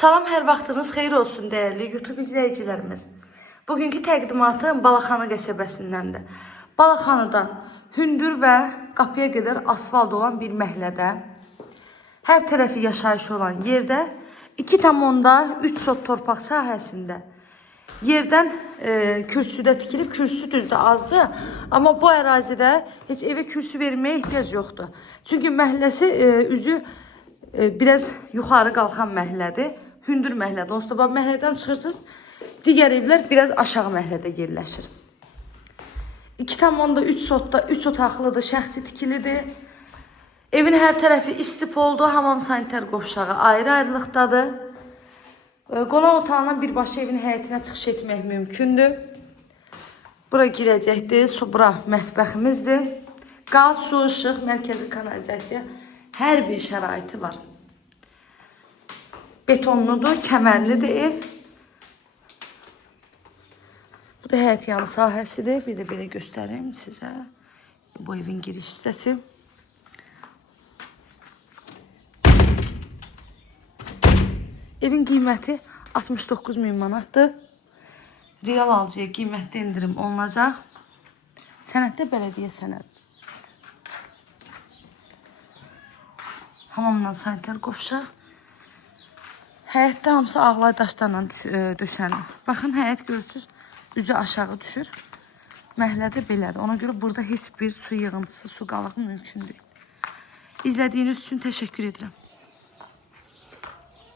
Salam, hər vaxtınız xeyir olsun dəyərli YouTube izləyicilərimiz. Bugünkü təqdimatım Balaxanı qəsəbəsindəndir. Balaxanıda hündür və qapıya qədər asfalt olan bir məhəllədə, hər tərəfi yaşayış olan yerdə 2,3 sot torpaq sahəsində yerdən kürsüdə tikilib, kürsü düzdür azdır, amma bu ərazidə heç evə kürsü verməyə ehtiyac yoxdur. Çünki məhəlləsi üzü biraz yuxarı qalxan məhəllədir, hündür məhəllədir. Onsuz da məhəllədən çıxırsınız, digər evlər biraz aşağı məhəllədə yerləşir. 2,3 sotda 3 otaqlıdır, şəxsi tikilidir. Evin hər tərəfi istif oldu, hamam sanitar qovşağı ayrı-ayrılıqdadır. Qonaq otağından birbaşa evin həyətinə çıxış etmək mümkündür. Bura girəcəkdir, bura mətbəximizdir. Qaz, su, işıq, mərkəzi kanalizasiya, hər bir şəraiti var. Betonludur, kəmərlidir ev. Bu da həyət yanı sahəsidir. Bir də belə göstəreyim sizə. Bu evin giriş hissəsi. Evin qiyməti 69.000 manatdır. Real alıcıya qiymətdə indirim olunacaq. Sənəddə bələdiyyə sənəd. Hamamla sanitar qovşaq. Həyətdə hamısı ağlay daşlarla döşənir. Baxın, həyət görürsünüz, üzü aşağı düşür. Məhəllədə belədir. Ona görə burada heç bir su yığıntısı, su qalığı mümkün deyil. İzlədiyiniz üçün təşəkkür edirəm.